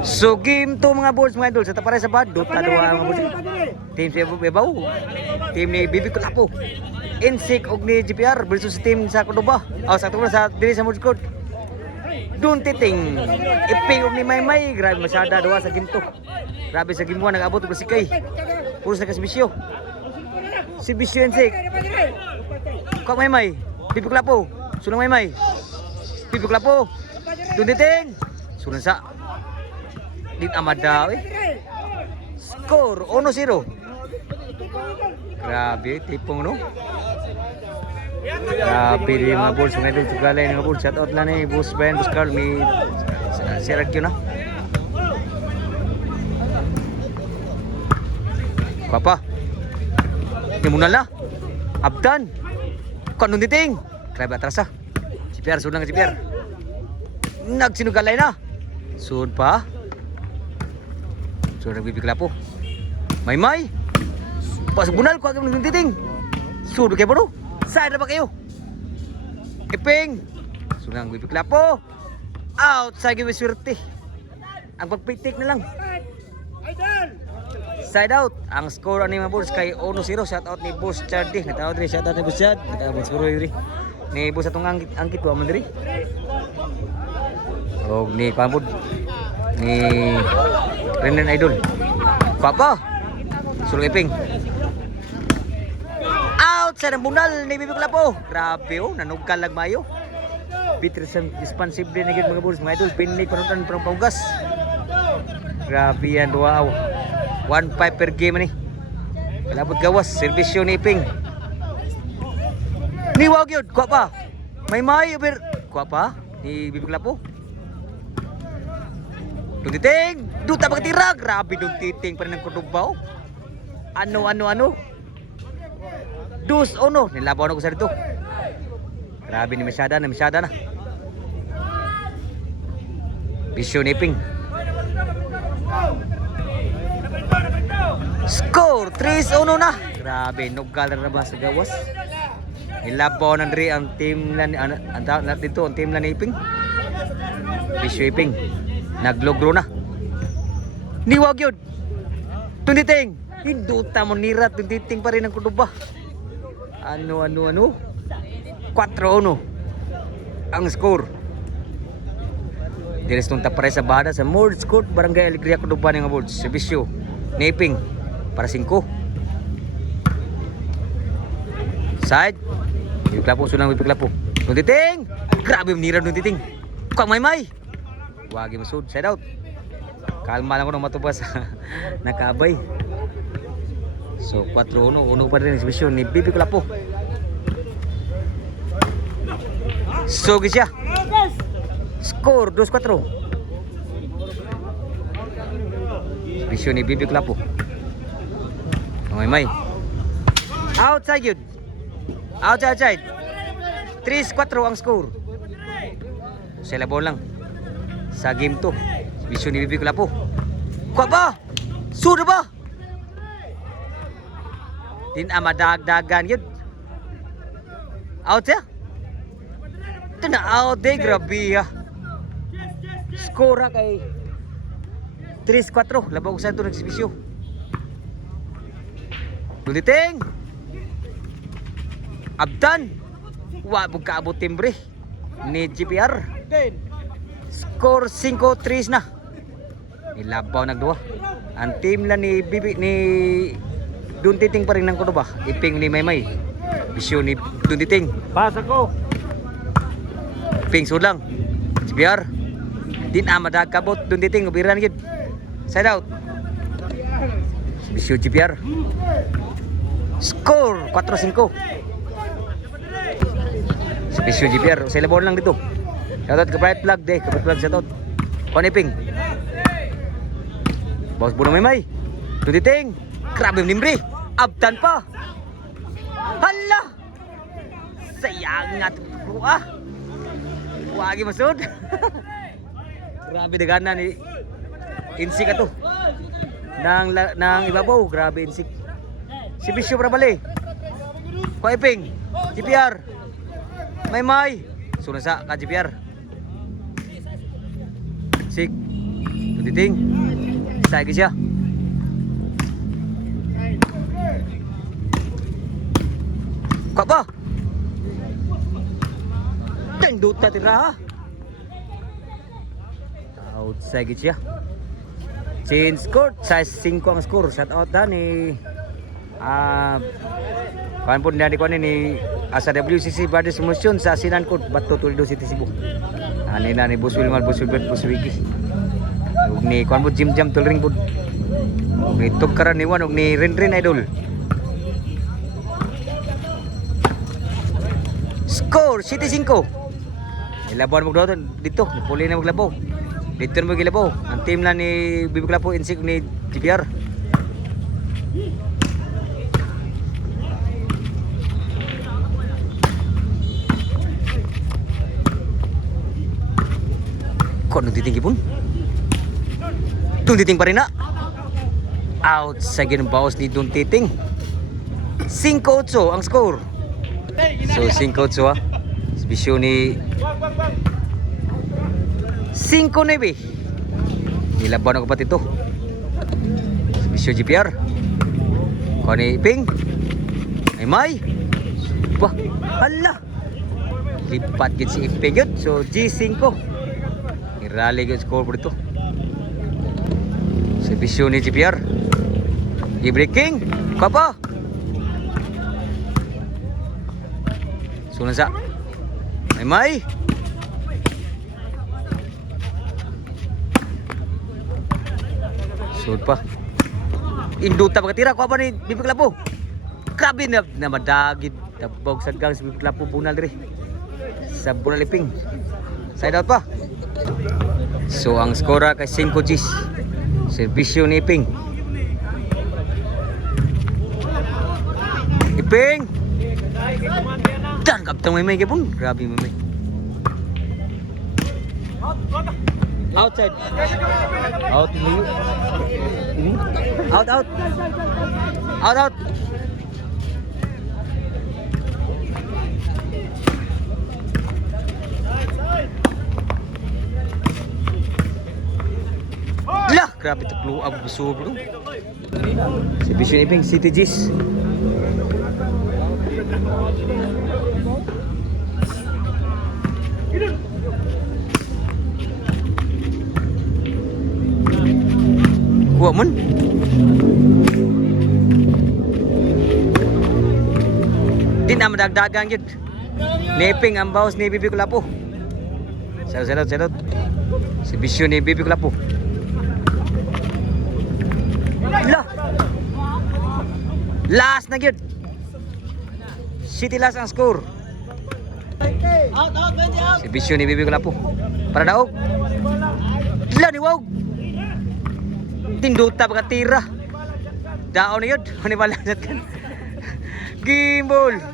So game to mga boards mga idol sa tapare sa bad Dota 2 mga boards. Team sa Bebaw, team ni Bibi Kulapo, Insik og ni GPR versus team sa Cordoba. Sa tuwa sa diri sa Morse Code. Dun titing iping og ni Maymay, grabe masyada duwa sa ginto. Grabe sa gimuan nag-abot og si Kay. Puro sa kasbisyo. Si Bisyo Insik. Kok Maymay, Bibi Kulapo, sunang Maymay. Bibi Kulapo. Dun titing. Sunan sa Dit Amada Score 1-0. Grabe tipong no. Grabe di mga balls mga idol tugalay mga balls. Shout out lang ni Boss Ben, Boss Carl, may Siragyo na. Papa. Nimunal na. Abdan. Kanun diting. Grabe atras ah. Si Pierre sunang si Pierre. Nagsinugalay na. Sud pa. So nagbibigla po. Maymay. Pasok bunal ko agad ng titing. Sudo kayo po no? Saan na ba kayo? Iping. So nagbibigla po. Out. Sa giwe swerte. Ang pagpitik na lang. Side out. Ang score ni mga Bulls kay 1-0. Shout out ni Boss Chardy. Nagtawad rin. Shout out ni Boss Chad. Nagtawad siguro yun rin. Ni Boss atong angkit. Wa man diri. O ni Pambud. Ni Renan Idol. Papa. Sulong Iping. Out sa bunal ni Bibi Kulapo. Grabe oh, nanugkal lag mayo. Bitter responsive din agad mga Bulls mga idol. Pinlik panutan parang paugas. Grabe yan wow. 1-5 per game ni. Kalabot gawas servisyo ni Iping. Ni wag yun, kuha pa. May over. Kuha pa ni Bibi Kulapo. Duntiting, duta pagtira, grabe duntiting pa rin ng Cordoba. Ano. 2-1, nilabaw na ko sa dito. Grabe ni Masyada na. Bisyo ni Ping. Score 3-1 na. Grabe, nuggal na ba sa gawas. Nilabaw na rin ang team na dito, ang team na ni Ping. Bisyo Iping. Naglogro na. Niwag yun. Tunditing. Hinduta mo nirat. Tunditing pa rin ang Cordoba. Ano. 4-1. Ang score. Diris nung tapare sa bada sa Morse Court. Barangay Alegria Cordoba ng Awards. Servisyo. Naping. Para 5. Side. Bibiklapo. Sunang bibiklapo. Tunditing. Grabe nirat tunditing. Kung may. Wagi masud, side out. Kalma lang ko nang matubas. Nakabay. So 4-1, uno pa rin exhibition ni Bibi Kulapo. So siya. Score 2-4. Exhibition ni Bibi Kulapo. May. Outside yun. Outside. 3-4 ang score. Selabon lang. Sa game to. Bisyo ni Bibi Kulapo. Kuha ba? Suda ba? Din amadagdagan yun. Out siya? Ito na out eh. Grabe ha. Score kay 3-4. Labaw ko sa ito nagsibisyo. Duliting. Abdan. Wabog kaabot timbre. Ni GPR. Score 5-3 na. Nilabaw nagduwa. Ang team lang ni Bibi ni Duntiting pa rin ng Cordoba. Iping ni Maymay. Bisyo ni Duntiting. Pasa ko. Iping sudlang. GPR. Din amadag kabot Duntiting ubiran gid. Side out. Bisyo GPR. Score 4-5. Bisyo GPR. Sa labon lang dito. Shoutout ka bright flag deh, ka bright flag shoutout. Koniping. Boss Buno Maymay. Tunditing. Grabe nimbre. Abdan pa. Hala. Sayang nga ito. Wagi masud. Grabe dagana ni Insik ato. Nang ibabaw. Grabe Insik. Si Bisyo para bali. Koniping. GPR. Maymay. Sunod sa ka GPR. Sig Titing. Sagi siya. Kak ba? Teng duta tira ha. Outside siya. Change court. Size 5 ang score. Shout out na ni kawan pun dari kuan ni asa WCC Brothers Motion sa Sinan Court Bato Toledo City Cebu. Ani na ni Boss Wilmar, Boss Wilbert, Boss Wiki. Ug ni kuan pun Jim Jam Tulring pun. Ni Tugkaran ni Wan ug ni Renren Idol. Score City 5. Ilaban mo daw dito, puli na maglabaw. Dito mo gilabaw. Ang team na ni Bibi Klapo Insik ni GPR. Kok nung titinggi pun? Tung titing pa rin na. Out sa ginbawas ni Dung Titing. 5-8 ang score. So 5-8 ha. Bisyo ni 5-9. Nilaban ako pati ito. Bisyo GPR. Kau ni Ping. Ay may. Wah, hala. Lipat gid si Iping yun. So G5. Rally ke skor por itu. Servisyo ni GPR. I-breaking. Apa? Sunan sa. May. Sud pa. Induta pagkatira ko apa ni Bibi Klapo. Grabe na madagid. Tabog sa gang si Bibi Klapo bunal diri. Sa bunal Iping. Side out pa. So ang skora kay 5 Gs. Servisyo ni Iping. Iping. Dan kaptang may pun. Grabe may. Outside. Out dulu. Out. Out. Lah, grabe ito blue up sobro. Si Vision Iping City G's. Kuha man. Di na madagdagan yun. Neping ang bawas ni Bibi Klapo. Salot. Si Vision ni Bibi Klapo. Lah. Last na gyud. City last ang score. Out, out. Si Vision ni Bibi Klapo. Para daog. Lah ni wow. Tinduta pagkatira. Daon na yun. Manibalasat kan. Gimbal.